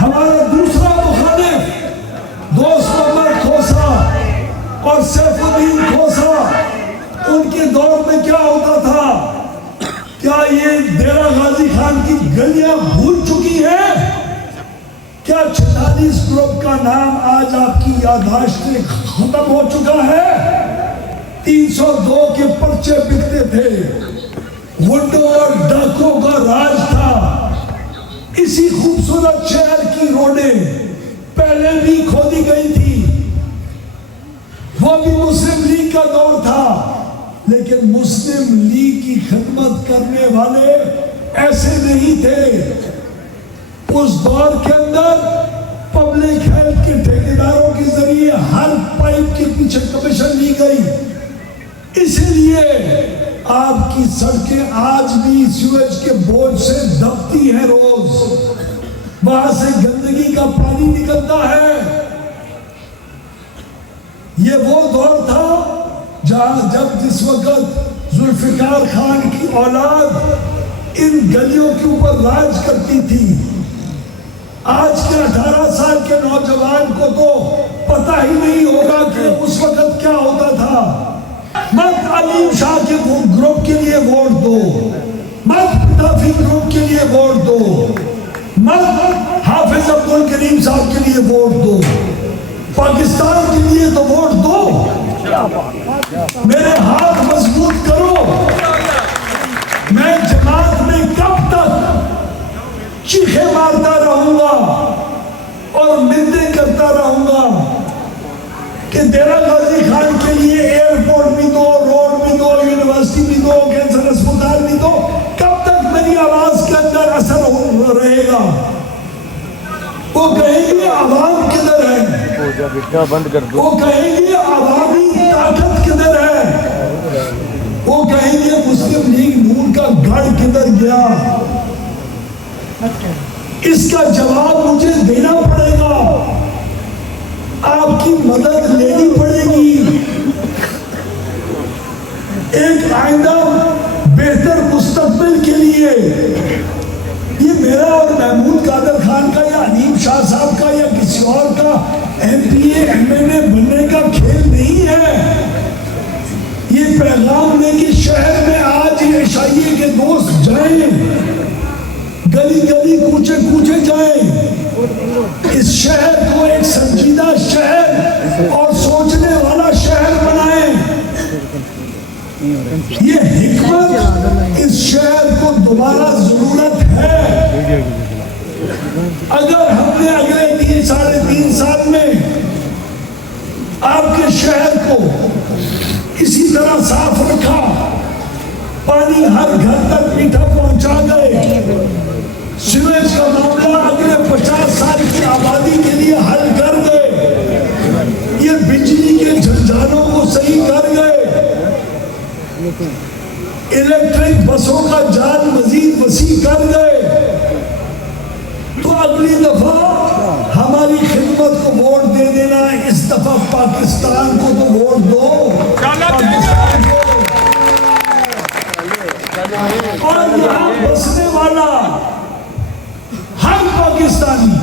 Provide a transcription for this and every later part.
ہمارا دوسرا مخالف دوست محمد کھوسا اور سیف الدین کھوسا، ان کے دور میں کیا ہوتا تھا؟ کیا یہ ڈیرہ غازی خان کی گلیاں بھول چکی ہیں؟ کیا 46 گروپ کا نام آج آپ کی یادداشت سے ختم ہو چکا ہے؟ 302 کے پرچے بکتے تھے، گنڈوں اور ڈاکوں کا راج تھا۔ اسی خوبصورت شہر کی روڈیں پہلے بھی کھودی گئی تھی، وہ بھی مسلم لیگ کا دور تھا، لیکن مسلم لیگ کی خدمت کرنے والے ایسے نہیں تھے۔ اس دور کے اندر پبلک ہیلتھ کے ٹھیکیداروں کے ذریعے ہر پائپ کے پیچھے کمیشن لی گئی، اسی لیے آپ کی سڑکیں آج بھی سیویج کے بوجھ سے دبتی ہیں، روز وہاں سے گندگی کا پانی نکلتا ہے۔ یہ وہ دور تھا جس وقت ذوالفقار خان کی اولاد ان گلیوں کے اوپر راج کرتی تھی۔ آج کے 18 سال کے نوجوان کو تو پتہ ہی نہیں ہوگا کہ اس وقت کیا ہوتا تھا۔ مت علیم شاہ کے گروپ کے لیے ووٹ دو، مت پٹافی گروپ کے لیے ووٹ دو، مت حافظ عبدالکریم صاحب کے لیے ووٹ دو، پاکستان کے لیے تو ووٹ دو۔ میرے ہاتھ مضبوط کرو۔ میں جماعت میں کب تک چیخے مارتا رہوں گا اور منتیں کرتا رہوں گا کہ ڈیرہ غازی خان کے لیے ایئرپورٹ بھی دو، روڈ بھی دو، یونیورسٹی بھی دو، کینسر اسپتال بھی دو؟ کب تک میری آواز کے اندر اثر رہے گا؟ وہ کہیں گے عوام کدھر ہے، وہ کہیں گے عوامی طاقت کدھر ہے، وہ کہیں گے مسلم لیگ نون کا گڑھ کدھر گیا؟ اس کا جواب مجھے دینا پڑے گا، آپ کی مدد لینی پڑے گی۔ ایک آئندہ بہتر مستقبل کے لیے یہ میرا اور محمود قادر خان کا یا علیم شاہ صاحب کا یا کسی اور کا M P A M N A بننے کا کھیل نہیں ہے۔ یہ پیغام ہے کہ شہر میں آج عشائیے کے دوست جائیں، گلی گلی کوچے کوچے جائیں، اس شہر کو ایک سنجیدہ شہر اور سوچنے والا شہر بنائیں۔ یہ حکمت اس شہر کو دوبارہ ضرورت ہے۔ اگر ہم نے اگلے 3.5 سال میں آپ کے شہر کو اسی طرح صاف رکھا، پانی ہر گھر تک میٹھا پہنچا گئے، سیویج کا معاملہ اگلے 50 سال کی آبادی کے لیے حل کر گئے، یہ بجلی کے جھنجھانوں کو صحیح کر گئے، الیکٹرک بسوں کا جال مزید وسیع کر گئے، تو اگلی دفعہ ہماری خدمت کو ووٹ دے دینا۔ اس دفعہ پاکستان کو تو ووٹ دو، پاکستان کو، اور یہاں بسنے والا ہر پاکستانی،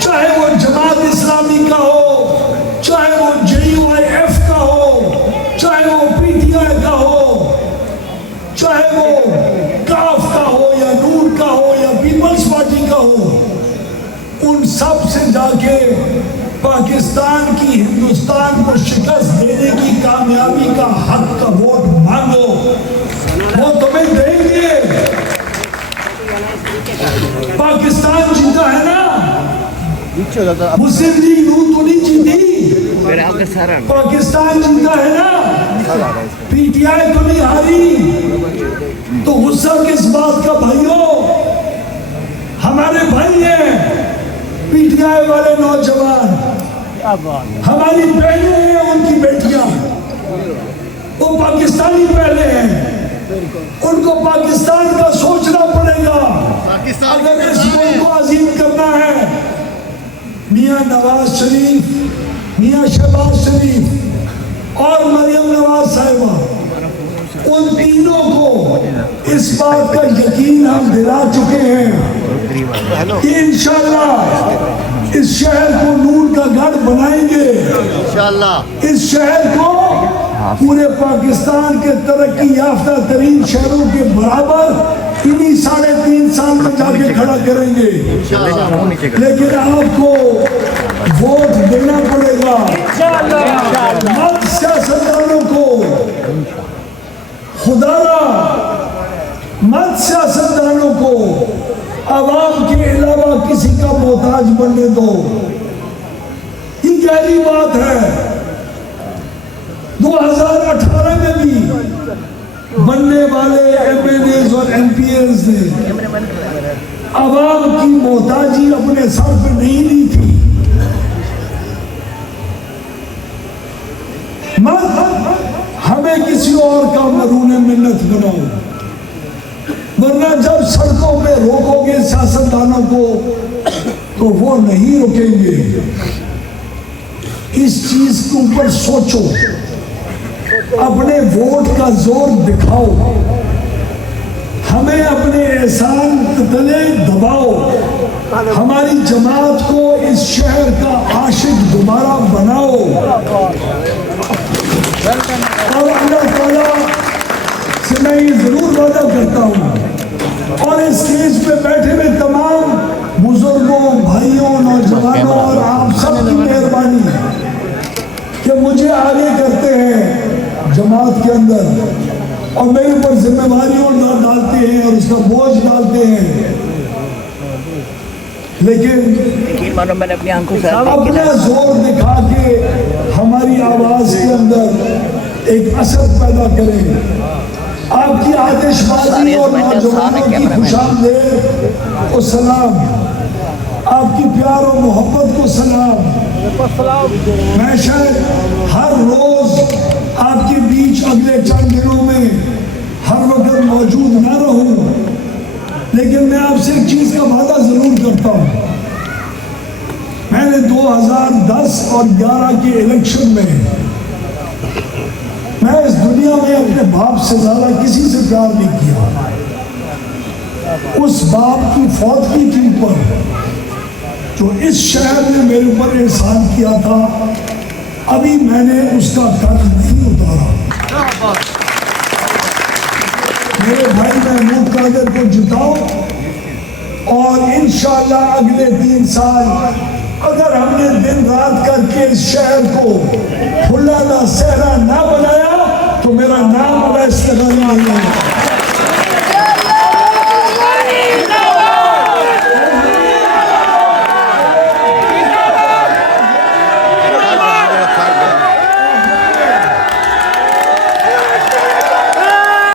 چاہے وہ جماعت اسلامی کا ہو، چاہے وہ JUIF کا ہو، چاہے وہ PTI کا ہو، چاہے وہ کاف کا ہو یا نور کا ہو یا پیپلز پارٹی کا ہو، ان سب سے جا کے پاکستان کی، ہندوستان کو شکست دینے کی کامیابی کا حق کا ووٹ مانگو، وہ تمہیں دیں گے۔ پاکستان جیتا ہے نا، مسلم لیگ نون تو نہیں جیتی، پاکستان جیتا ہے نا، PTI تو نہیں ہاری، تو غصہ کس بات کا بھائیو؟ ہمارے بھائی ہیں PTI والے نوجوان، ہماری بہنیں ہیں، ان کی بیٹیاں، وہ پاکستانی پہلے ہیں، ان کو پاکستان کا سوچنا پڑے گا اگر اس ملک کو عظیم کرنا ہے۔ میاں نواز شریف، میاں شہباز شریف اور مریم نواز صاحبہ، ان تینوں کو اس بات کا یقین ہم دلا چکے ہیں انشاءاللہ اس شہر کو نور کا گھر بنائیں گے. اس شہر کو پورے پاکستان کے ترقی یافتہ ترین شہروں کے برابر انہی 3.5 سال میں جا کے کھڑا کریں گے. لیکن آپ کو ووٹ دینا پڑے گا. مت سیاستدانوں کو خدا مت سیاستدانوں کو عوام کے علاوہ کسی کا محتاج بننے دو. یہ گہری بات ہے. 2018 میں بھی بننے والے ایم این ایز اور ایم پی ایز نے عوام کی محتاجی اپنے سر پہ نہیں لی تھی. ہمیں کسی اور کا مرہون منت بناؤ، ورنہ جب سڑکوں پہ روکو گے سیاستدانوں کو تو وہ نہیں رکیں گے. اس چیز کے اوپر سوچو، اپنے ووٹ کا زور دکھاؤ، ہمیں اپنے احسان تلے دباؤ، ہماری جماعت کو اس شہر کا عاشق دوبارہ بناؤ. اور اللہ تعالیٰ سے میں یہ ضرور وعدہ کرتا ہوں، اور اس اسٹیج پہ بیٹھے ہوئے تمام بزرگوں، بھائیوں، نوجوانوں اور آپ سب کی مہربانی کہ مجھے آگے کرتے ہیں جماعت کے اندر اور میرے اوپر ذمہ داریوں ڈالتے ہیں اور اس کا بوجھ ڈالتے ہیں، لیکن اپنا زور دکھا کے ہماری آواز کے اندر ایک اثر پیدا کریں. آپ کی آتش بازی اور نوجوانوں کی خوش آمدید کو سلام، آپ کی پیار و محبت کو سلام. میں شاید ہر روز آپ کے بیچ اگلے چند دنوں میں ہر وقت موجود نہ رہوں، لیکن میں آپ سے ایک چیز کا وعدہ ضرور کرتا ہوں. میں نے 2010 اور 11 کے الیکشن میں اس دنیا میں اپنے باپ سے زیادہ کسی سے پیار نہیں کیا. اس باپ کی فوتگی کے اوپر جو اس شہر نے میرے اوپر احسان کیا تھا، ابھی میں نے اس کا قرض نہیں اتارا. میرے بھائی محمود قادر کو جتاؤ اور انشاءاللہ اگلے 3 سال اگر ہم نے دن رات کر کے اس شہر کو کھلا نہ صحرا نہ بنایا تو میرا نام اب استغنی نہیں ہے.